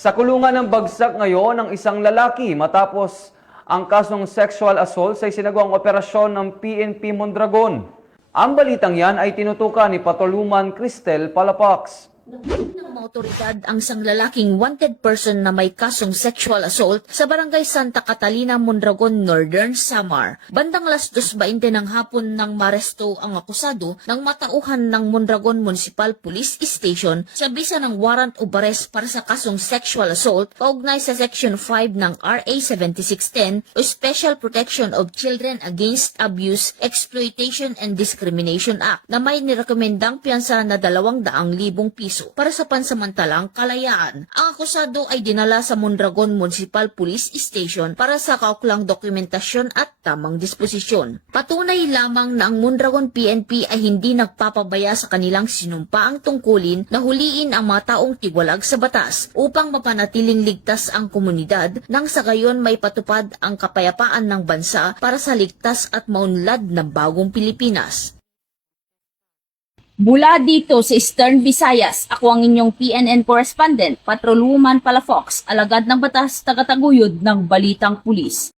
Sa kulungan ng bagsak ngayon ang isang lalaki matapos ang kasong sexual assault sa isinagawang operasyon ng PNP Mondragon. Ang balitang yan ay tinutukan ni Patoluman Cristel Palapax. Ng mga otoridad ang isang lalaking wanted person na may kasong sexual assault sa barangay Santa Catalina, Mondragon, Northern Samar. Bandang alas 2:20 ng hapon nang maresto ang akusado ng matauhan ng Mondragon Municipal Police Station sa bisa ng warrant of arrest para sa kasong sexual assault kaugnay sa Section 5 ng RA 7610 o Special Protection of Children Against Abuse, Exploitation and Discrimination Act na may nirekomendang piyansa na 200,000 piso para sa pansamantalang kalayaan. Ang akusado ay dinala sa Mondragon Municipal Police Station para sa kauklang dokumentasyon at tamang disposisyon. Patunay lamang na ang Mondragon PNP ay hindi nagpapabaya sa kanilang sinumpaang tungkulin na huliin ang mga taong tiwalag sa batas upang mapanatiling ligtas ang komunidad nang sa gayon may patupad ang kapayapaan ng bansa para sa ligtas at maunlad na bagong Pilipinas. Mula dito sa Eastern Visayas, ako ang inyong PNN correspondent, Patrolwoman Palafox, alagad ng batas, tagataguyod ng Balitang Pulis.